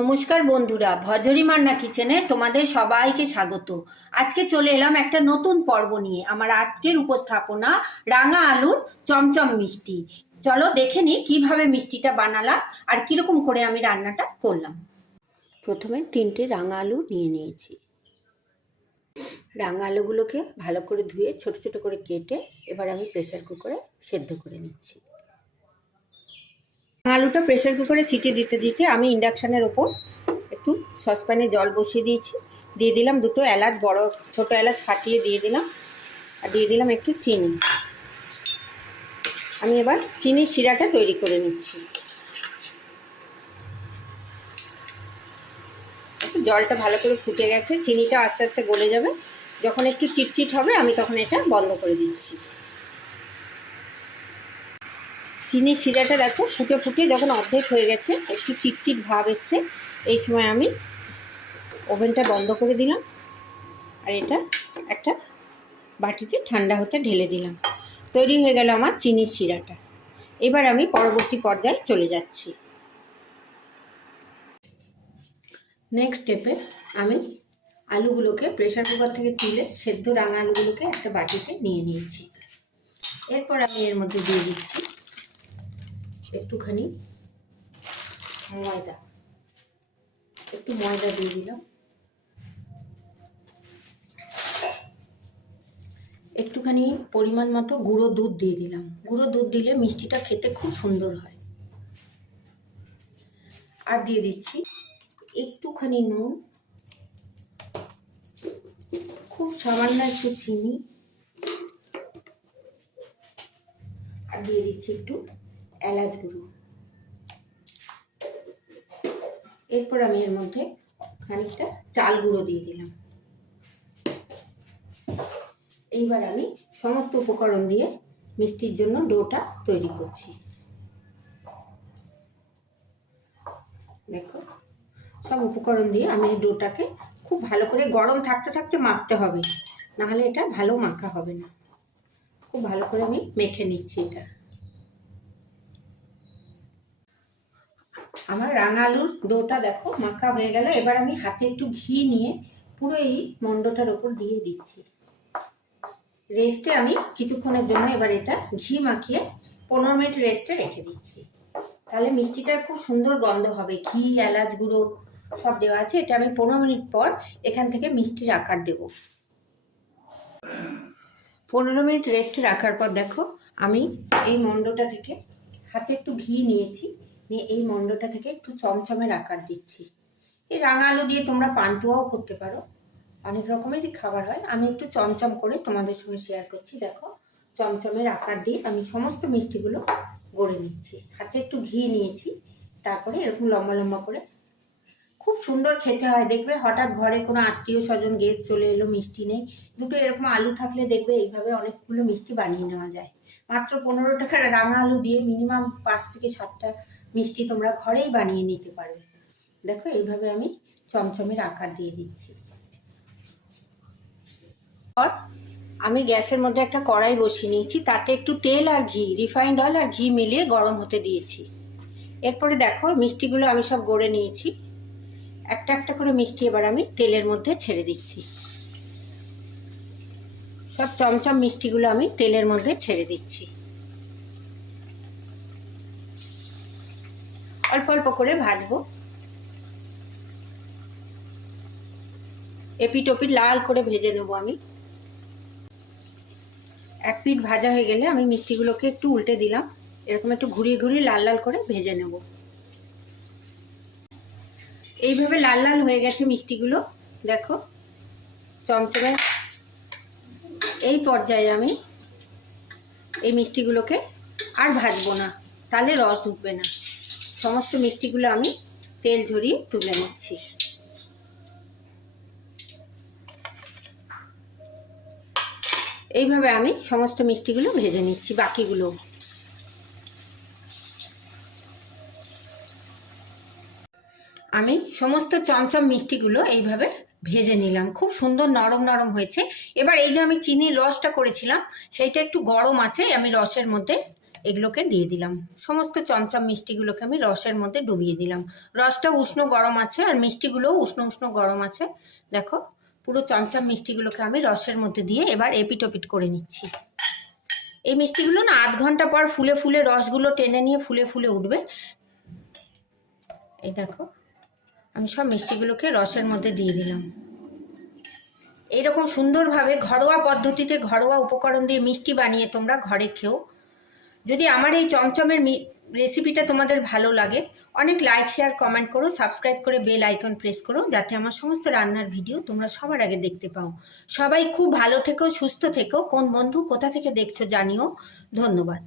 নমস্কার বন্ধুরা, ভজরি মান্না কিচেনে তোমাদের সবাইকে স্বাগত। আজকে চলে এলাম একটা নতুন পর্ব নিয়ে। আমার আজকের উপস্থাপনা রাঙা আলুর চমচম মিষ্টি। চলো দেখে নিই কীভাবে মিষ্টিটা বানালাম আর কীরকম করে আমি রান্নাটা করলাম। প্রথমে 3টে রাঙা আলু নিয়ে নিয়েছি। রাঙা আলুগুলোকে ভালো করে ধুয়ে ছোট ছোট করে কেটে এবার আমি প্রেসার কুকারে সেদ্ধ করে নিচ্ছি। আলুটা প্রেসার কুকারে সিটি দিতে দিতে আমি ইন্ডাকশানের ওপর একটু সসপ্যানে জল বসিয়ে দিয়েছি। দিয়ে দিলাম 2টো এলাচ, বড় ছোট এলাচ ফাটিয়ে দিয়ে দিলাম, আর দিয়ে দিলাম একটু চিনি। আমি এবার চিনির শিরাটা তৈরি করে নিচ্ছি। জলটা ভালো করে ফুটে গেছে, চিনিটা আস্তে আস্তে গলে যাবে। যখন একটু চিটচিট হবে আমি তখন এটা বন্ধ করে দিচ্ছি। চিনির শিরাটা দেখো ফুটে ফুটে যখন অর্ধেক হয়ে গেছে, একটু চিটচিট ভাব এসছে, এই সময় আমি ওভেনটা বন্ধ করে দিলাম আর এটা একটা বাটিতে ঠান্ডা হতে ঢেলে দিলাম। তৈরি হয়ে গেল আমার চিনির শিরাটা। এবার আমি পরবর্তী পর্যায়ে চলে যাচ্ছি। নেক্সট স্টেপে আমি আলুগুলোকে প্রেসার কুকার থেকে তুলে সেদ্ধ রাঙা আলুগুলোকে একটা বাটিতে নিয়ে নিয়েছি। এরপর আমি এর মধ্যে দিয়ে দিচ্ছি একটুখানি ময়দা। একটু ময়দা দিয়ে দিলাম, একটুখানি পরিমাণ মতো গুঁড়ো দুধ দিয়ে দিলাম। গুঁড়ো দুধ দিলে মিষ্টিটা খেতে খুব সুন্দর হয়। আর দিয়ে দিচ্ছি একটুখানি নুন, খুব সামান্য একটু চিনি, আর দিয়ে দিচ্ছি একটু এলাচ গুঁড়ো। এরপর আমি এর মধ্যে খানিকটা চাল গুঁড়ো দিয়ে দিলাম। এইবার আমি সমস্ত উপকরণ দিয়ে মিষ্টির জন্য ডোটা তৈরি করছি। দেখো সব উপকরণ দিয়ে আমি এই ডোটাকে খুব ভালো করে গরম থাকতে থাকতে মাখতে হবে, নাহলে এটা ভালো মাখা হবে না। খুব ভালো করে আমি মেখে নিচ্ছি এটা। আমার রাঙা আলুর ডোটা দেখো মাখা হয়ে গেল। এবার আমি হাতে একটু ঘি নিয়ে পুরো এই মণ্ডটার ওপর দিয়ে দিচ্ছি। রেস্টে আমি কিছুক্ষণের জন্য এবার এটা ঘি মাখিয়ে 15 মিনিট রেস্টে রেখে দিচ্ছি। তাহলে মিষ্টিটার খুব সুন্দর গন্ধ হবে। ঘি, এলাচ গুঁড়ো সব দেওয়া আছে। এটা আমি 15 মিনিট পর এখান থেকে মিষ্টির আকার দেব। 15 মিনিট রেস্টে রাখার পর দেখো আমি এই মণ্ডটা থেকে হাতে একটু ঘি নিয়েছি, নিয়ে এই মণ্ডটা থেকে একটু চমচমের আকার দিচ্ছি। এই রাঙা আলু দিয়ে তোমরা পান্তুয়াও করতে পারো, অনেক রকমেরই খাবার হয়। আমি একটু চমচম করে তোমাদের সঙ্গে শেয়ার করছি। দেখো চমচমের আকার দিয়ে আমি সমস্ত মিষ্টিগুলো গড়ে নিচ্ছি। হাতে একটু ঘি নিয়েছি, তারপরে এরকম লম্বা লম্বা করে। খুব সুন্দর খেতে হয়। দেখবে হঠাৎ ঘরে কোনো আত্মীয় স্বজন গেস্ট চলে এলো, মিষ্টি নেই, দুটো এরকম আলু থাকলে দেখবে এইভাবে অনেকগুলো মিষ্টি বানিয়ে নেওয়া যায়। মাত্র 15 টাকার রাঙা আলু দিয়ে মিনিমাম 5 থেকে 7টা মিষ্টি তোমরা ঘরেই বানিয়ে নিতে পারবে। দেখো এইভাবে আমি চমচমের আকার দিয়ে দিচ্ছি। আমি গ্যাসের মধ্যে একটা কড়াই বসিয়ে নিয়েছি, তাতে একটু তেল আর ঘি, রিফাইন্ড অয়েল আর ঘি মিলিয়ে গরম হতে দিয়েছি। এরপরে দেখো মিষ্টিগুলো আমি সব গড়ে নিয়েছি। একটা একটা করে মিষ্টি এবার আমি তেলের মধ্যে ছেড়ে দিচ্ছি। সব চমচম মিষ্টিগুলো আমি তেলের মধ্যে ছেড়ে দিচ্ছি। অল্প অল্প করে ভাজবো। এপিট ওপিট লাল করে ভেজে নেবো আমি। এক পিঠ ভাজা হয়ে গেলে আমি মিষ্টিগুলোকে একটু উল্টে দিলাম। এরকম একটু ঘুরিয়ে ঘুরিয়ে লাল লাল করে ভেজে নেব। এইভাবে লাল লাল হয়ে গেছে মিষ্টিগুলো, দেখো চমচমে। এই পর্যায়ে আমি এই মিষ্টিগুলোকে আর ভাজবো না, তাহলে রস ঢুকবে না। সমস্ত মিষ্টিগুলো আমি তেল ঝরিয়ে তুলে নিচ্ছি। এইভাবে আমি সমস্ত মিষ্টিগুলো ভেজে নিচ্ছি। বাকিগুলো আমি সমস্ত চমচম মিষ্টিগুলো এইভাবে ভেজে নিলাম। খুব সুন্দর নরম নরম হয়েছে। এবার এই যে আমি চিনির রসটা করেছিলাম সেইটা একটু গরম আছে, আমি রসের মধ্যে এগুলোকে দিয়ে দিলাম। সমস্ত চমচম মিষ্টিগুলোকে আমি রসের মধ্যে ডুবিয়ে দিলাম। রসটা উষ্ণ গরম আছে আর মিষ্টিগুলোও উষ্ণ উষ্ণ গরম আছে। দেখো পুরো চমচম মিষ্টিগুলোকে আমি রসের মধ্যে দিয়ে এবার এপিট ওপিট করে নিচ্ছি। এই মিষ্টিগুলো না আধ ঘন্টা পর ফুলে ফুলে রসগুলো টেনে নিয়ে ফুলে ফুলে উঠবে। এই দেখো আমি সব মিষ্টিগুলোকে রসের মধ্যে দিয়ে দিলাম। এইরকম সুন্দরভাবে ঘরোয়া পদ্ধতিতে ঘরোয়া উপকরণ দিয়ে মিষ্টি বানিয়ে তোমরা ঘরে খেও। যদি আমার এই চমচমের রেসিপিটা তোমাদের ভালো লাগে, অনেক লাইক শেয়ার কমেন্ট করো, সাবস্ক্রাইব করে বেল আইকন প্রেস করো, যাতে আমার সমস্ত রান্নার ভিডিও তোমরা সবার আগে দেখতে পাও। সবাই খুব ভালো থেকো, সুস্থ থেকো। কোন বন্ধু কোথা থেকে দেখছো জানিও। ধন্যবাদ।